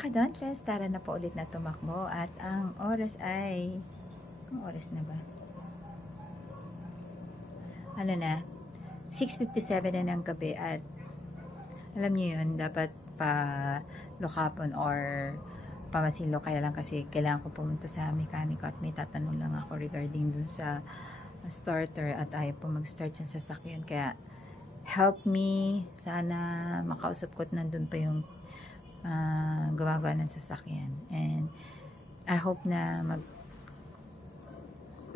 ka-Dawnfest, tara na po ulit na tumakbo at ang oras ay, ang oras na ba? Ano na? 6:57 na ng gabi at alam niyo yun, dapat pa lokapon or pamasilo, kaya lang kasi kailangan ko pumunta sa mekaniko at may tatanong lang ako regarding dun sa starter at ayaw po mag-start yung sasakyan, kaya help me, sana makausap ko at nandun pa yung gumagawa ng sasakyan. And I hope na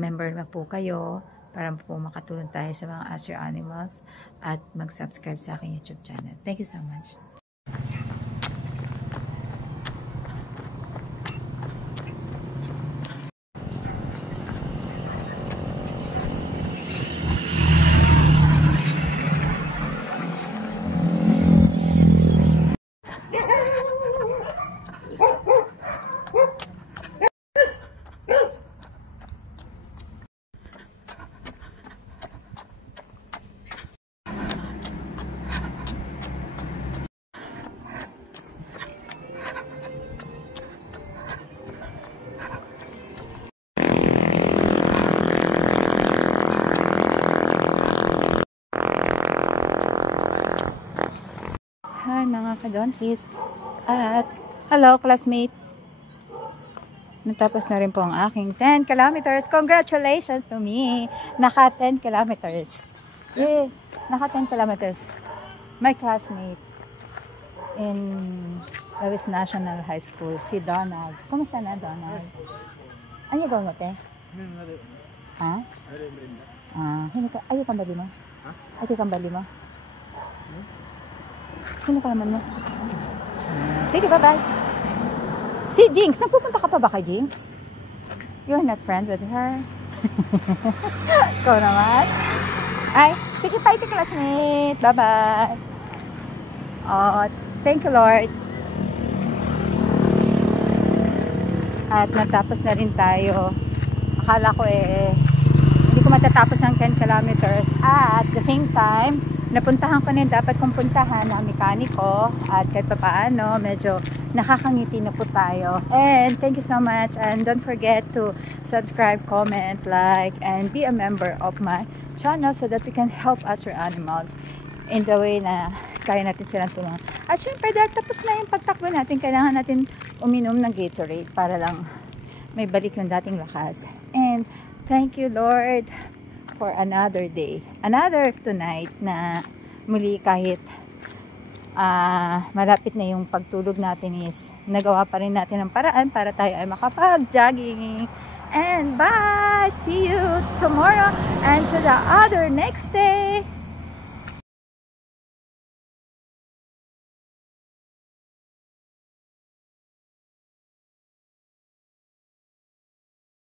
member na po kayo para po makatulong tayo sa mga Ask Your Animals at mag-subscribe sa aking YouTube channel. Thank you so much. Hi mga ka-Dawnfest at hello classmate, natapos na rin po ang aking 10 kilometers. Congratulations to me, naka 10 kilometers. Yeah, naka 10 kilometers. My classmate in Lewis National High School, si Donald. Kumusta na Donald? Ano gawin mo te? Ha? Ayaw kang bali mo? Ayaw kang bali mo? Sino ka naman mo? Sige, bye-bye. Si Jinx, nagpupunta ka pa ba kay Jinx? You're not friends with her? Ikaw naman? Ay, sige, bye to classmate. Bye-bye. Oh, thank you Lord. At natapos na rin tayo. Akala ko hindi ko matatapos ang 10 kilometers. At the same time, napuntahan ko na yung dapat kong puntahan na mekaniko at kahit pa paano medyo nakakangiti na po tayo. And thank you so much, and don't forget to subscribe, comment, like, and be a member of my channel so that we can help us your animals in the way na kaya natin silang tulungan. At syempre dahil tapos na yung pagtakbo natin, kailangan natin uminom ng Gatorade para lang may balik yung dating lakas. And thank you Lord for another day, another tonight na muli kahit malapit na yung pagtulog natin is nagawa pa rin natin ang paraan para tayo ay makapag-jogging. And bye! See you tomorrow and to the other next day!